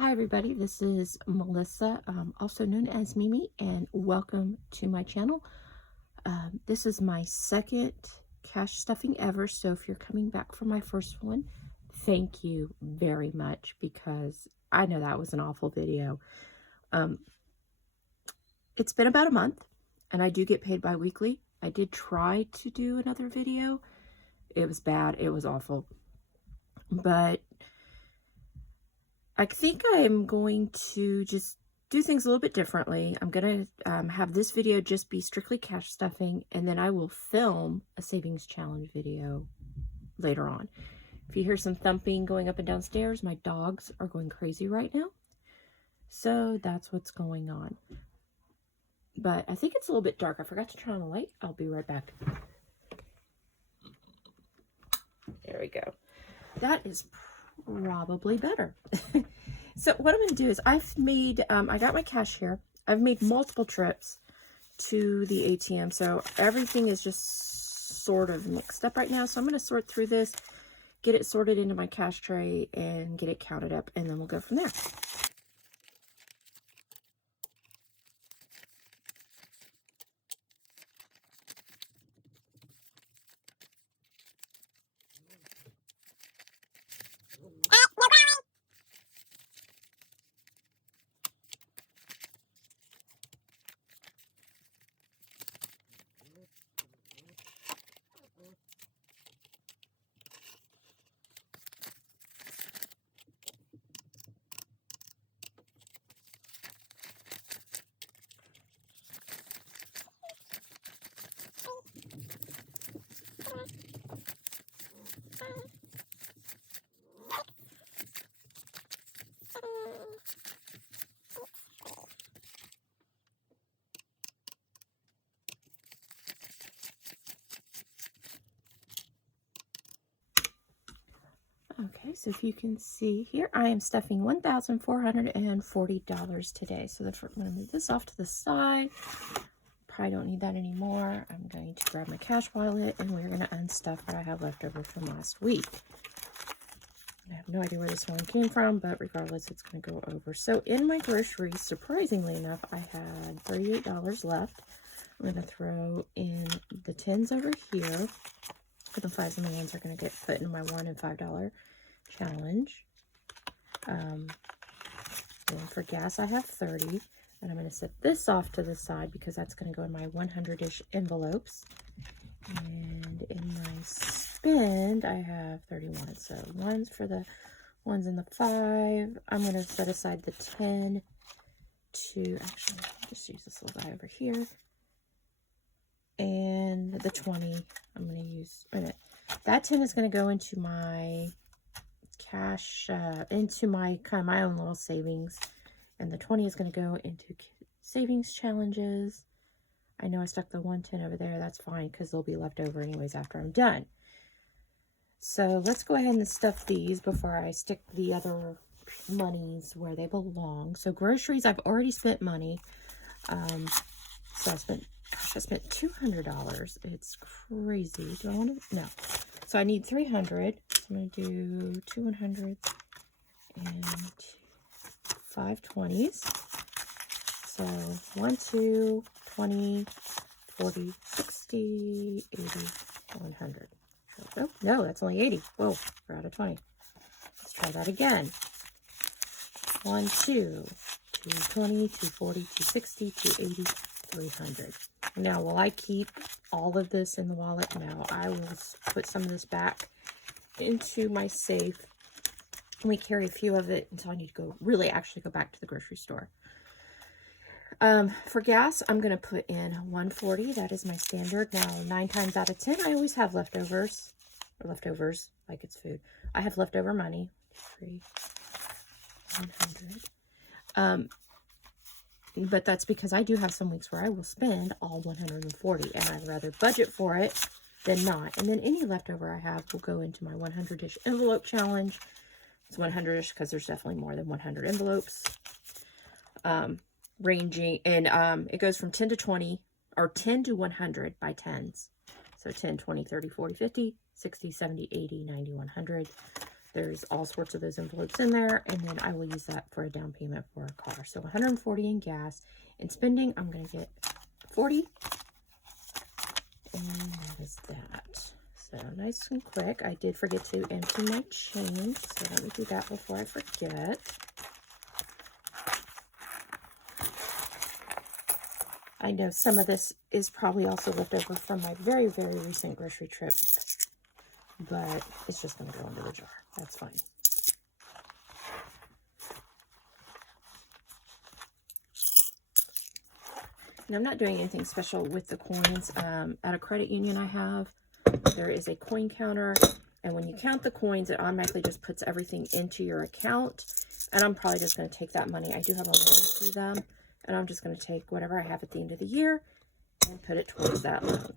Hi everybody, this is Melissa, also known as Mimi, and welcome to my channel. This is my second cash stuffing ever, so if you're coming back from my first one, thank you very much, because I know that was an awful video. It's been about a month, and I do get paid bi-weekly. I did try to do another video. It was bad, it was awful, but I think I'm going to just do things a little bit differently. I'm going to have this video just be strictly cash stuffing, and then I will film a savings challenge video later on. If you hear some thumping going up and downstairs, my dogs are going crazy right now. So that's what's going on. But I think it's a little bit dark. I forgot to turn on the light. I'll be right back. There we go. That is probably better. So what I'm going to do is I've made, I got my cash here. I've made multiple trips to the ATM. So everything is just sort of mixed up right now. So I'm going to sort through this, get it sorted into my cash tray, and get it counted up, and then we'll go from there. Okay, so if you can see here, I am stuffing $1,440 today. So I'm going to move this off to the side. Probably don't need that anymore. I'm going to grab my cash wallet, and we're going to unstuff what I have left over from last week. I have no idea where this one came from, but regardless, it's going to go over. So in my groceries, surprisingly enough, I had $38 left. I'm going to throw in the 10s over here. The 5s and the 1s are going to get put in my $1 and $5 challenge. And for gas, I have 30. And I'm going to set this off to the side because that's going to go in my 100-ish envelopes. And in my spend, I have 31. So ones for the 1s and the 5. I'm going to set aside the 10 to, actually, I'll just use this little guy over here. And the 20, I'm going to use, wait a minute. That 10 is going to go into my cash, into my kind of my own little savings. And the 20 is going to go into savings challenges. I know I stuck the 110 over there. That's fine because they'll be left over anyways after I'm done. So let's go ahead and stuff these before I stick the other monies where they belong. So groceries, I've already spent money. So I spent $200. It's crazy. Do I want to? No. So I need 300. So I'm going to do 200 and 5 20s. So 1, 2, 20, 40, 60, 80, 100. Oh, no, that's only 80. Whoa, we're out of 20. Let's try that again. 1, 2, 220, 240, 260, 280, 300. Now, will I keep all of this in the wallet? No, I will put some of this back into my safe. We carry a few of it until I need to go, really actually go back to the grocery store. For gas, I'm going to put in 140. That is my standard. Now, 9 times out of 10, I always have leftovers. Or leftovers, like it's food. I have leftover money. 3, 100. But that's because I do have some weeks where I will spend all 140, and I'd rather budget for it than not. And then any leftover I have will go into my 100-ish envelope challenge. It's 100-ish because there's definitely more than 100 envelopes. Ranging, and it goes from 10 to 20, or 10 to 100 by 10s. So 10, 20, 30, 40, 50, 60, 70, 80, 90, 100. There's all sorts of those envelopes in there, and then I will use that for a down payment for a car. So 140 in gas. In spending, I'm going to get 40, and that is that. So nice and quick. I did forget to empty my change, so let me do that before I forget. I know some of this is probably also left over from my very, very recent grocery trip, but it's just going to go into the jar. That's fine. And I'm not doing anything special with the coins. At a credit union I have, there is a coin counter, and when you count the coins, it automatically just puts everything into your account. And I'm probably just going to take that money. I do have a loan through them, and I'm just going to take whatever I have at the end of the year and put it towards that loan.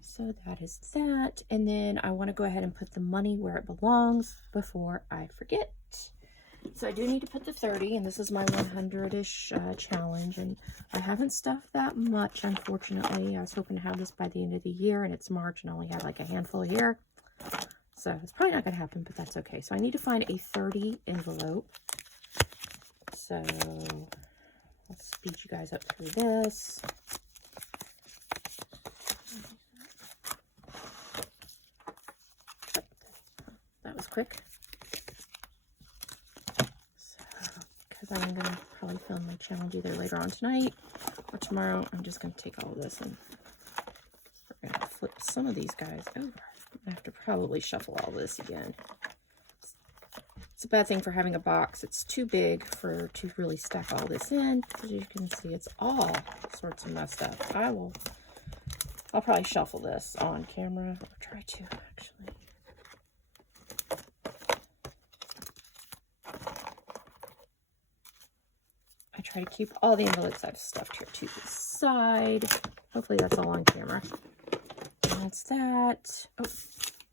So that is that. And then I want to go ahead and put the money where it belongs before I forget. So I do need to put the 30, and this is my 100-ish challenge, and I haven't stuffed that much, unfortunately. I was hoping to have this by the end of the year, and it's March, and I only have like a handful here. So it's probably not going to happen, but that's okay. So I need to find a 30 envelope. So let's speed you guys up through this. That was quick. I'm going to probably film my challenge either later on tonight or tomorrow. I'm just going to take all of this and we're going to flip some of these guys over. I have to probably shuffle all this again. It's a bad thing for having a box. It's too big to really stack all this in. As you can see, it's all sorts of messed up. I'll probably shuffle this on camera, or try to actually. I try to keep all the envelopes I've stuffed here to the side. Hopefully that's all on camera. And that's that. Oh,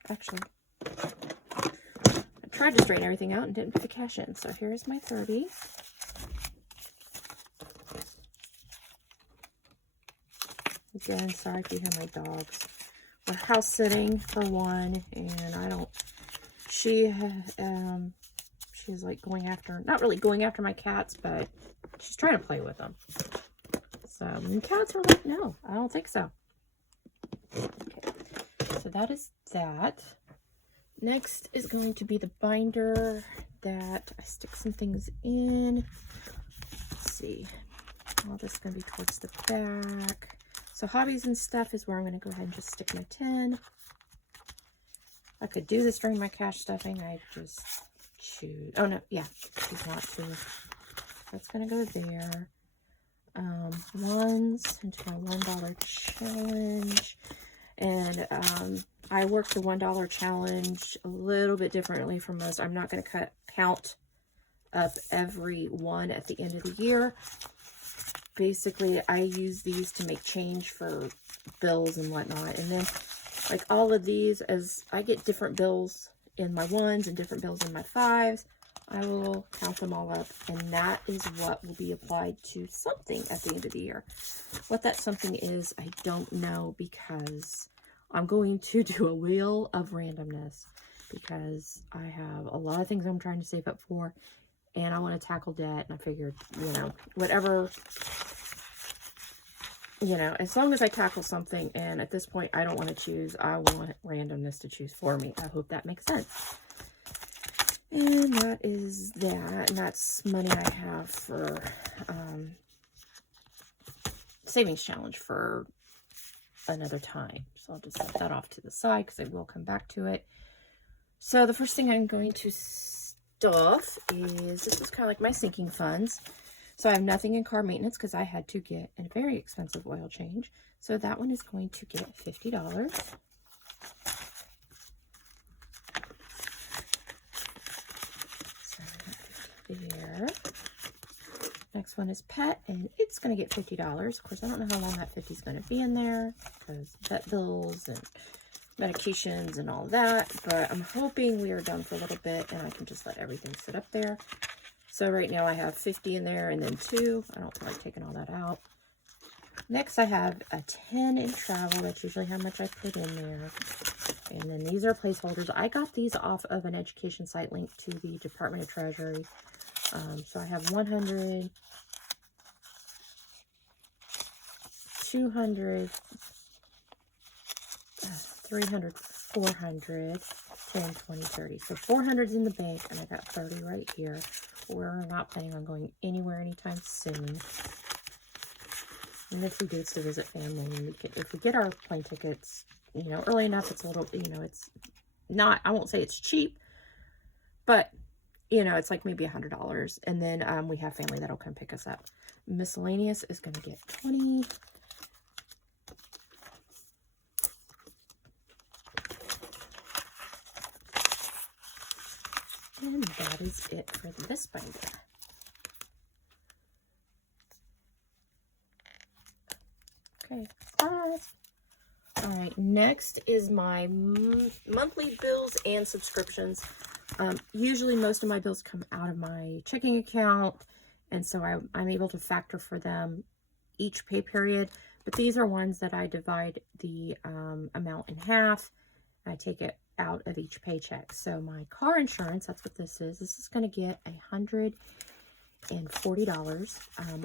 actually, I tried to straighten everything out and didn't put the cash in. So here's my 30. Again, sorry if you hear my dogs. We're house sitting for one, and she's like going after, not really going after my cats, but she's trying to play with them. So, and cats are like, no, I don't think so. Okay, so that is that. Next is going to be the binder that I stick some things in. Let's see. All this is going to be towards the back. So hobbies and stuff is where I'm going to go ahead and just stick my 10. I could do this during my cash stuffing. I just choose. Oh, no. Yeah, choose not to. That's going to go there. Ones into my $1 challenge. And I work the $1 challenge a little bit differently from most. I'm not going to count up every one at the end of the year. Basically, I use these to make change for bills and whatnot. And then, like all of these, as I get different bills in my ones and different bills in my fives, I will count them all up, and that is what will be applied to something at the end of the year. What that something is, I don't know, because I'm going to do a wheel of randomness, because I have a lot of things I'm trying to save up for, and I want to tackle debt, and I figured, whatever, as long as I tackle something, and at this point, I don't want to choose, I want randomness to choose for me. I hope that makes sense. And that is that, and that's money I have for savings challenge for another time. So I'll just set that off to the side because I will come back to it. So the first thing I'm going to stuff is, this is kind of like my sinking funds. So I have nothing in car maintenance because I had to get a very expensive oil change. So that one is going to get $50. There. Next one is pet, and it's going to get $50. Of course, I don't know how long that 50 is going to be in there because vet bills and medications and all that, but I'm hoping we are done for a little bit and I can just let everything sit up there. So right now I have 50 in there and then 2. I don't feel like taking all that out. Next, I have a 10 in travel. That's usually how much I put in there. And then these are placeholders. I got these off of an education site linked to the Department of Treasury. So I have 100, 200, 300, 400, 10, 20, 30. So 400's in the bank, and I got 30 right here. We're not planning on going anywhere anytime soon. And if we do, it's to visit family. And if we get our plane tickets, you know, early enough, it's a little, you know, it's not, I won't say it's cheap, but, you know, it's like maybe $100. And then we have family that'll come pick us up. Miscellaneous is going to get 20. And that is it for this binder. Okay, class. All right, next is my monthly bills and subscriptions. Usually most of my bills come out of my checking account, and so I'm able to factor for them each pay period. But these are ones that I divide the amount in half. I take it out of each paycheck. So my car insurance, that's what this is. This is going to get $140.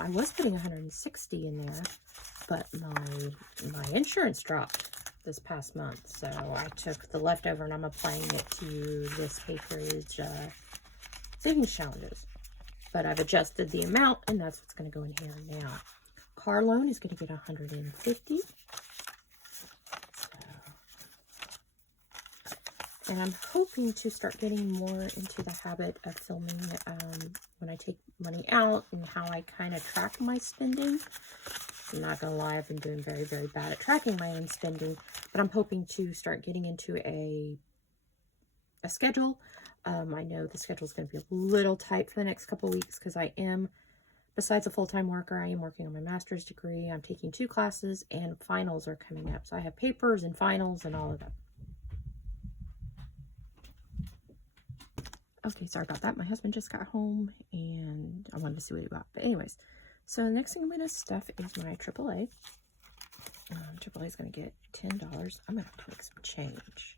I was putting $160 in there, but my insurance dropped this past month, so I took the leftover and I'm applying it to this pay period's savings challenges. But I've adjusted the amount, and that's what's going to go in here now. Car loan is going to get $150. And I'm hoping to start getting more into the habit of filming when I take money out and how I kind of track my spending. I'm not going to lie, I've been doing very, very bad at tracking my own spending, but I'm hoping to start getting into a schedule. I know the schedule is going to be a little tight for the next couple of weeks because I am, besides a full-time worker, I am working on my master's degree. I'm taking 2 classes and finals are coming up. So I have papers and finals and all of that. Okay, sorry about that. My husband just got home and I wanted to see what he bought. But anyways, so the next thing I'm going to stuff is my AAA. AAA is going to get $10. I'm going to have to make some change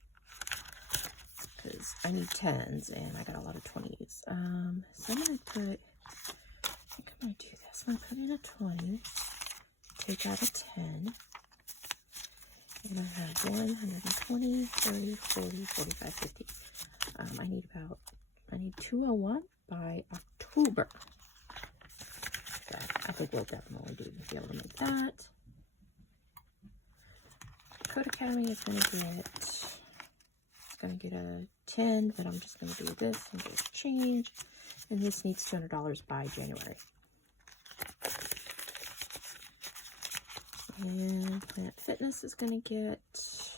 because I need 10s and I got a lot of 20s. So I'm going to put, I think I'm going to do this. I'm going to put in a 20, take out a 10, and I have 120, 30, 40, 45, 50. I need 201 by October. So I think we'll definitely be able to make that. Code Academy is going to get a 10, but I'm just going to do this and just change. And this needs $200 by January. And Planet Fitness is going to get, see,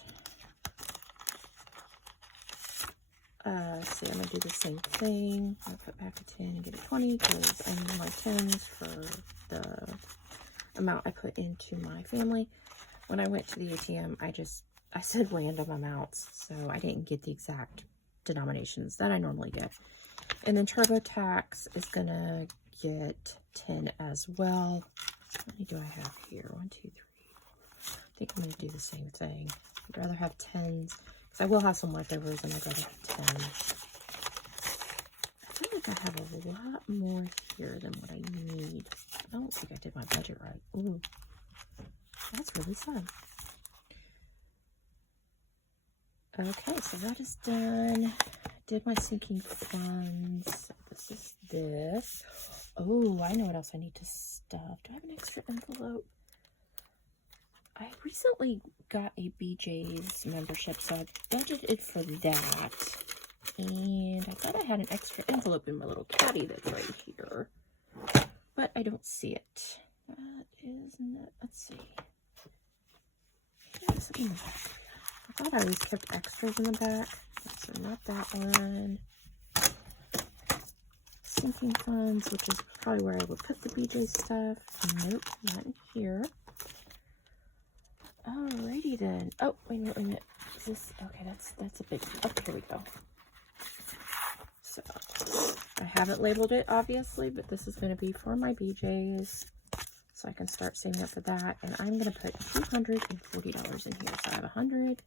I'm going to do the same thing. I'll put back a 10 and get a 20 because I need my 10s for the amount I put into my family. When I went to the ATM, I said random amounts, so I didn't get the exact denominations that I normally get. And then TurboTax is going to get 10 as well. How many do I have here? 1, 2, 3. I think I'm going to do the same thing. I'd rather have 10s because I will have some leftovers and I'd rather have 10s. I feel like I have a lot more here than what I need. I don't think I did my budget right. Ooh, that's really sad. Okay, so that is done. Did my sinking funds. This is this. Oh, I know what else I need to stuff. Do I have an extra envelope? I recently got a BJ's membership, so I budgeted for that. And I thought I had an extra envelope in my little caddy that's right here. But I don't see it. That is not, let's see. It's in the back. I thought I always kept extras in the back. So not that one. Sinking funds, which is probably where I would put the BJ stuff. Nope, not in here. Alrighty then. Oh, wait a minute. Is this, okay, that's a big, oh, here we go. So, I haven't labeled it, obviously, but this is going to be for my BJs. so I can start saving up for that. And I'm going to put $240 in here. So I have 100,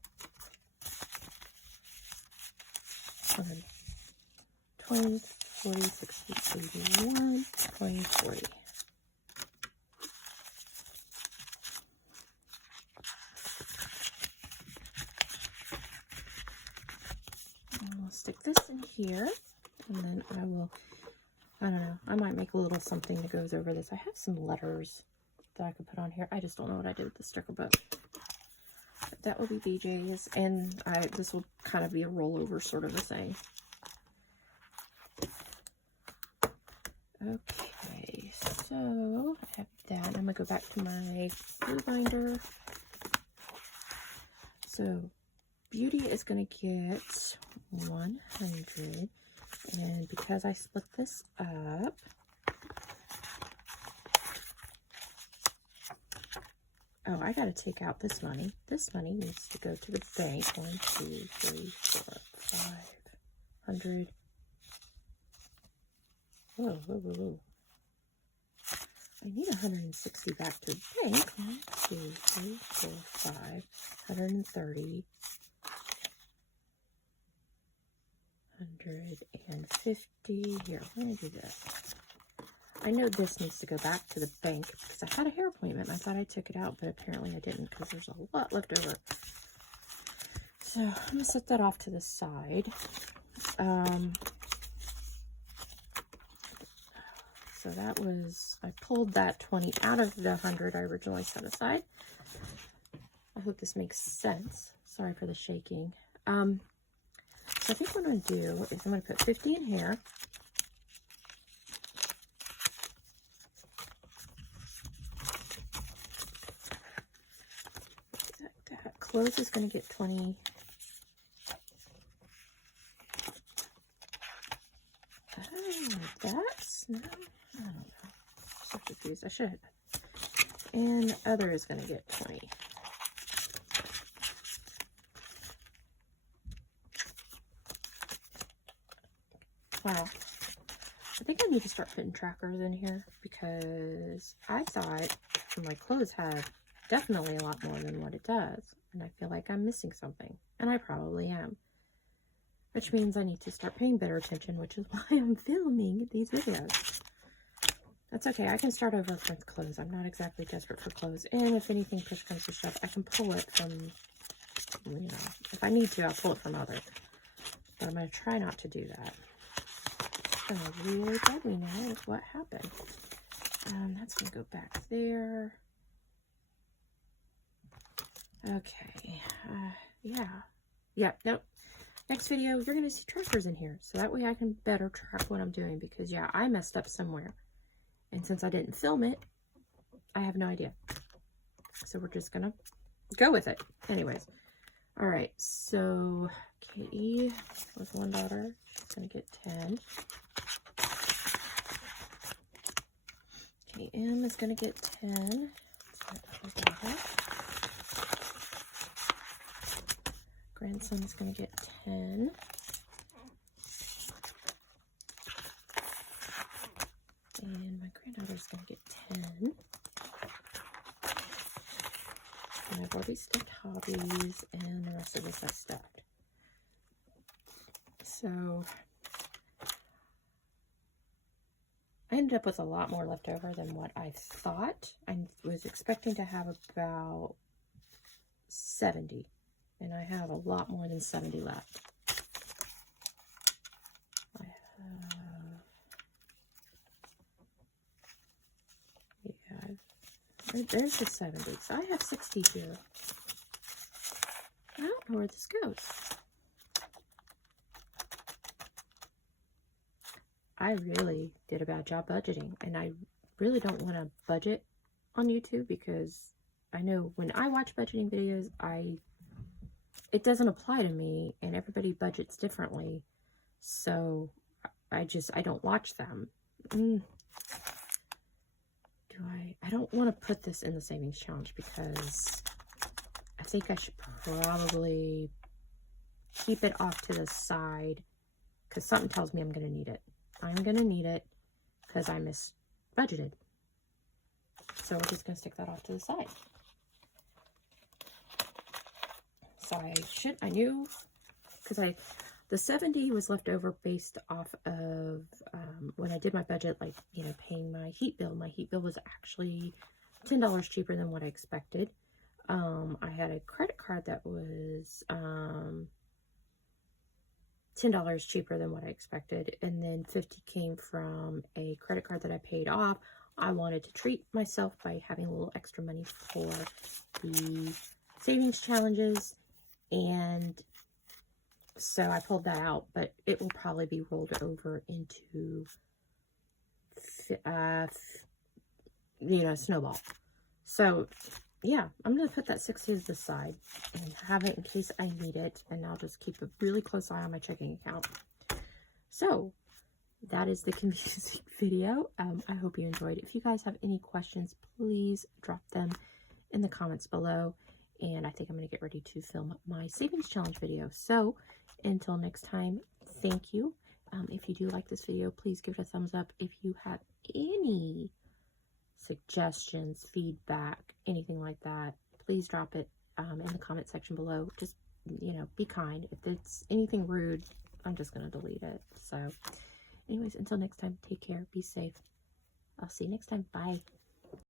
20, 40, 60, 81, 20, 40. I'll stick this in here, and then I don't know, I might make a little something that goes over this. I have some letters that I could put on here. I just don't know what I did with the sticker book. But that will be BJ's, and this will kind of be a rollover sort of a thing. Okay, so I have that. I'm gonna go back to my glue binder. So Beauty is gonna get 100, and because I split this up, oh, I gotta take out this money. This money needs to go to the bank. 1, 2, 3, 4, 500. Whoa, whoa, whoa, whoa. I need 160 back to the bank. 1, 2, 3, 4, 5, 130, 150. Here, I'm gonna do this. I know this needs to go back to the bank because I had a hair appointment. I thought I took it out, but apparently I didn't because there's a lot left over. So I'm gonna set that off to the side. So that was, I pulled that 20 out of the 100 I originally set aside. I hope this makes sense. Sorry for the shaking. So I think what I'm going to do is I'm going to put 50 in here. That clothes is going to get 20. Oh, that's, no, I don't know. So confused. I should. And other is going to get 20. Wow. I think I need to start putting trackers in here because I thought my clothes had definitely a lot more than what it does. And I feel like I'm missing something. And I probably am. Which means I need to start paying better attention, which is why I'm filming these videos. That's okay. I can start over with clothes. I'm not exactly desperate for clothes. And if anything push comes to shove, I can pull it from, you know, if I need to, I'll pull it from other. But I'm going to try not to do that. It's going to really bug me now with what happened. That's going to go back there. Okay. Yeah, nope. Next video, you're going to see trackers in here. So that way I can better track what I'm doing. Because, yeah, I messed up somewhere. And since I didn't film it, I have no idea. So we're just going to go with it. Anyways. All right. So Katie with one daughter. She's going to get 10. KM is going to get 10. Grandson is going to get 10. And my granddaughter is going to get 10. And I've already stuffed hobbies, and the rest of this I stuffed. So I ended up with a lot more left over than what I thought. I was expecting to have about 70. And I have a lot more than 70 left. I have, yeah, there's the 70. So I have 60 here. I don't know where this goes. I really did a bad job budgeting. And I really don't want to budget on YouTube because I know when I watch budgeting videos, it doesn't apply to me, and everybody budgets differently. So I don't watch them. I don't want to put this in the savings challenge because I think I should probably keep it off to the side because something tells me I'm going to need it. I'm going to need it because I misbudgeted. So we're just going to stick that off to the side. So I knew, because the 70 was left over based off of when I did my budget, like, you know, paying my heat bill. My heat bill was actually $10 cheaper than what I expected. I had a credit card that was $10 cheaper than what I expected, and then 50 came from a credit card that I paid off. I wanted to treat myself by having a little extra money for the savings challenges, and so I pulled that out, but it will probably be rolled over into, you know, Snowball. So, yeah, I'm going to put that 60 to the side and have it in case I need it, and I'll just keep a really close eye on my checking account. So, that is the confusing video. I hope you enjoyed. If you guys have any questions, please drop them in the comments below. And I think I'm going to get ready to film my savings challenge video. So until next time, thank you. If you do like this video, please give it a thumbs up. If you have any suggestions, feedback, anything like that, please drop it in the comment section below. Just, you know, be kind. If it's anything rude, I'm just going to delete it. So anyways, until next time, take care, be safe. I'll see you next time. Bye.